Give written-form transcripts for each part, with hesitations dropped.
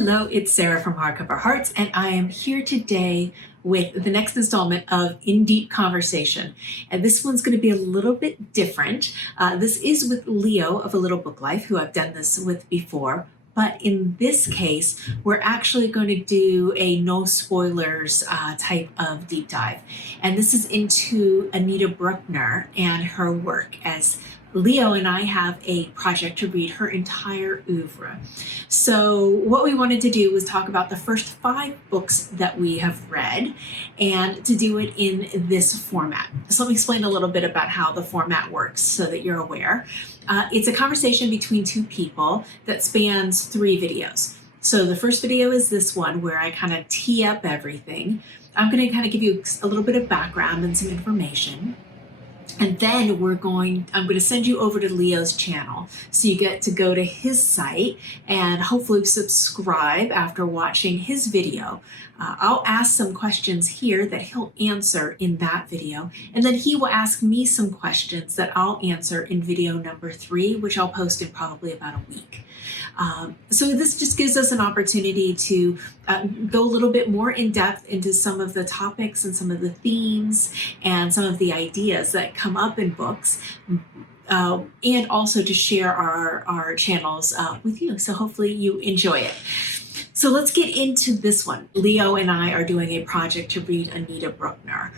Hello, it's Sarah from Hardcover Hearts, and I am here today with the next installment of In Deep Conversation. And this one's going to be a little bit different. This is with Leo of A Little Book Life, who I've done this with before. But in this case, we're actually going to do a no spoilers type of deep dive. And this is into Anita Brookner and her work, as Leo and I have a project to read her entire oeuvre. So what we wanted to do was talk about the first 5 books that we have read and to do it in this format. So let me explain a little bit about how the format works so that you're aware. It's a conversation between 2 people that spans 3 videos. So the first video is this one where I kind of tee up everything. I'm going to kind of give you a little bit of background and some information. And then I'm going to send you over to Leo's channel. So you get to go to his site and hopefully subscribe after watching his video. I'll ask some questions here that he'll answer in that video. And then he will ask me some questions that I'll answer in video number 3, which I'll post in probably about a week. So this just gives us an opportunity to go a little bit more in depth into some of the topics and some of the themes and some of the ideas that come up in books, and also to share our channels with you. So hopefully you enjoy it. So let's get into this one. Leo and I are doing a project to read Anita Brookner.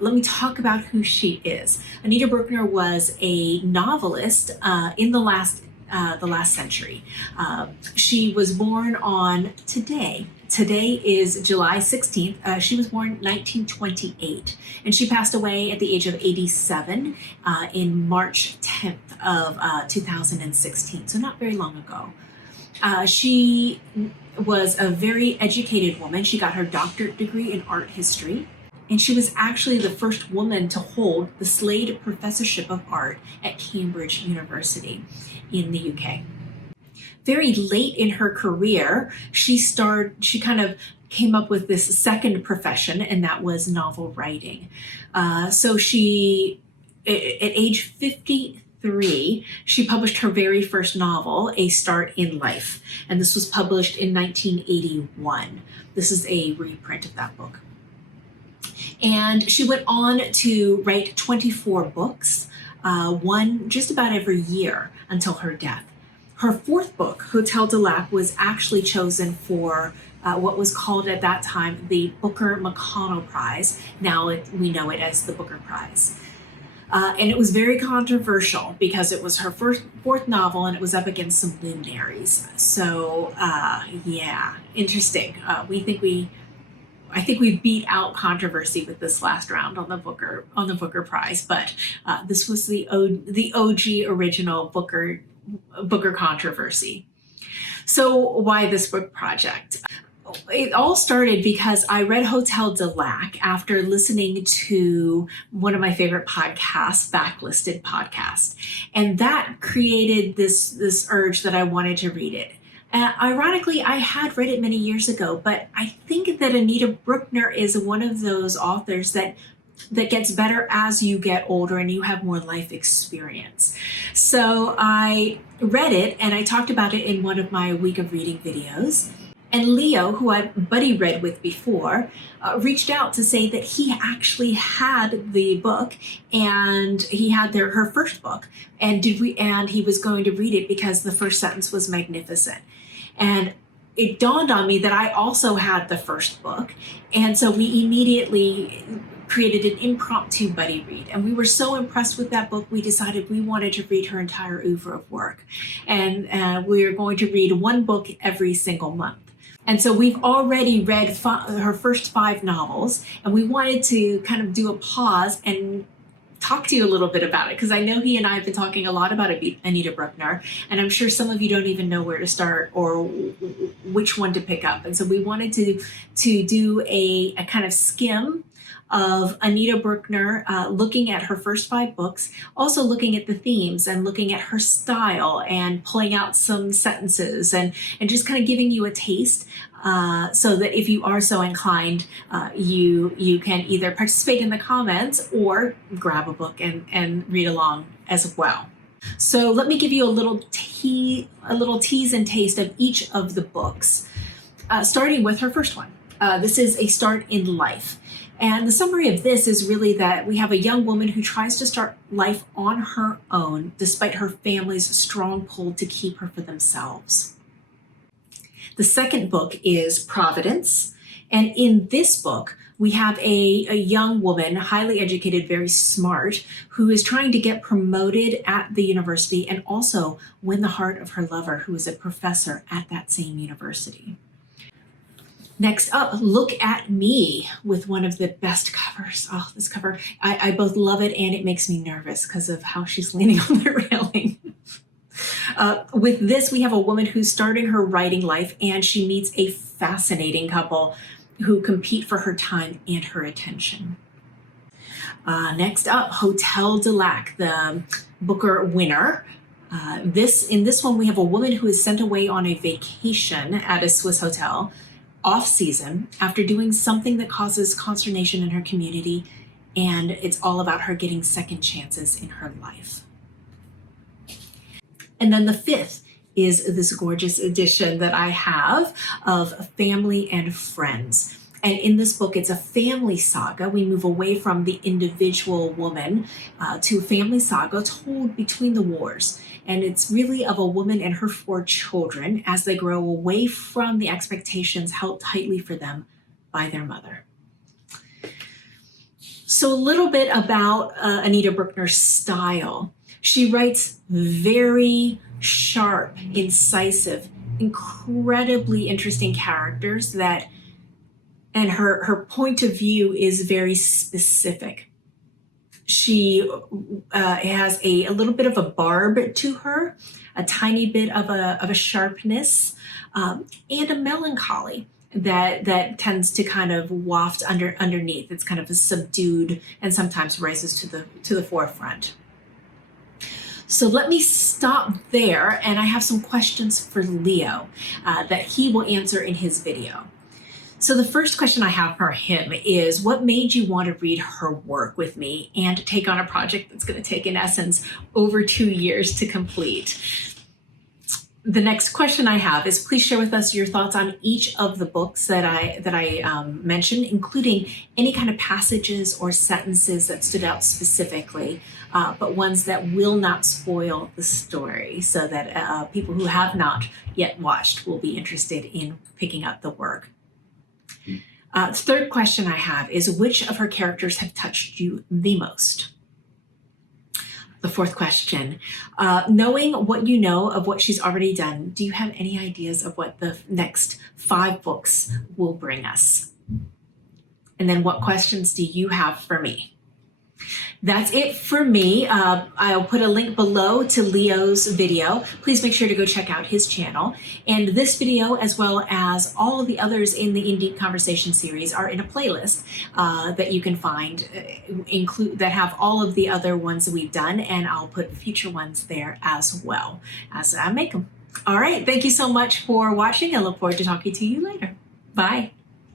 Let me talk about who she is. Anita Brookner was a novelist in the last century. She was born on today. Today is July 16th. She was born 1928, and she passed away at the age of 87 in March 10th of 2016, so not very long ago. She was a very educated woman. She got her doctorate degree in art history, and she was actually the first woman to hold the Slade Professorship of Art at Cambridge University in the UK. Very late in her career, she kind of came up with this second profession, and that was novel writing. So she, at age 53, she published her very first novel, A Start in Life, and this was published in 1981. This is a reprint of that book. And she went on to write 24 books, one just about every year until her death. Her 4th book, Hotel du Lac, was actually chosen for what was called at that time the Booker-McConnell Prize. Now we know it as the Booker Prize. And it was very controversial because it was her 4th novel and it was up against some luminaries. So yeah, interesting. I think we beat out controversy with this last round on the Booker Prize, but this was the OG original Booker controversy. So why this book project? It all started because I read Hotel du Lac after listening to one of my favorite podcasts, Backlisted Podcast, and that created this urge that I wanted to read it. Ironically, I had read it many years ago, but I think that Anita Brookner is one of those authors that gets better as you get older and you have more life experience. So I read it and I talked about it in one of my week of reading videos. And Leo, who I buddy read with before, reached out to say that he actually had the book and he had her first book, and he was going to read it because the first sentence was magnificent. And it dawned on me that I also had the first book, and so we immediately created an impromptu buddy read. And we were so impressed with that book, we decided we wanted to read her entire oeuvre of work. And we are going to read 1 book every single month. And so we've already read her first 5 novels, and we wanted to kind of do a pause and talk to you a little bit about it, because I know he and I have been talking a lot about Anita Brookner, and I'm sure some of you don't even know where to start or which one to pick up. And so we wanted to do a kind of skim of Anita Brookner, looking at her first 5 books, also looking at the themes and looking at her style and pulling out some sentences and just kind of giving you a taste, so that if you are so inclined, you can either participate in the comments or grab a book and read along as well. So let me give you a little tease and taste of each of the books, starting with her first one. This is A Start in Life. And the summary of this is really that we have a young woman who tries to start life on her own, despite her family's strong pull to keep her for themselves. The second book is Providence. And in this book, we have a young woman, highly educated, very smart, who is trying to get promoted at the university and also win the heart of her lover, who is a professor at that same university. Next up, Look at Me, with one of the best covers. Oh, this cover, I both love it and it makes me nervous because of how she's leaning on the railing. With this, we have a woman who's starting her writing life, and she meets a fascinating couple who compete for her time and her attention. Next up, Hotel du Lac, the Booker winner. In this one, we have a woman who is sent away on a vacation at a Swiss hotel off season after doing something that causes consternation in her community, and it's all about her getting second chances in her life. And then the fifth is this gorgeous edition that I have of Family and Friends. And in this book, it's a family saga. We move away from the individual woman to a family saga told between the wars. And it's really of a woman and her 4 children as they grow away from the expectations held tightly for them by their mother. So a little bit about Anita Brookner's style. She writes very sharp, incisive, incredibly interesting characters and her point of view is very specific. She has a little bit of a barb to her, a tiny bit of a sharpness, and a melancholy that tends to kind of waft underneath. It's kind of a subdued and sometimes rises to the forefront. So let me stop there, and I have some questions for Leo that he will answer in his video. So the first question I have for him is, what made you want to read her work with me and take on a project that's going to take, in essence, over 2 years to complete? The next question I have is, please share with us your thoughts on each of the books that I mentioned, including any kind of passages or sentences that stood out specifically, but ones that will not spoil the story, so that people who have not yet watched will be interested in picking up the work. Third question I have is, which of her characters have touched you the most? The fourth question, knowing what you know of what she's already done, do you have any ideas of what the next 5 books will bring us? And then what questions do you have for me? That's it for me. I'll put a link below to Leo's video. Please make sure to go check out his channel. And this video, as well as all of the others in the In Deep Conversation series, are in a playlist that you can find, that have all of the other ones that we've done, and I'll put future ones there as well as I make them. All right, thank you so much for watching. I look forward to talking to you later. Bye.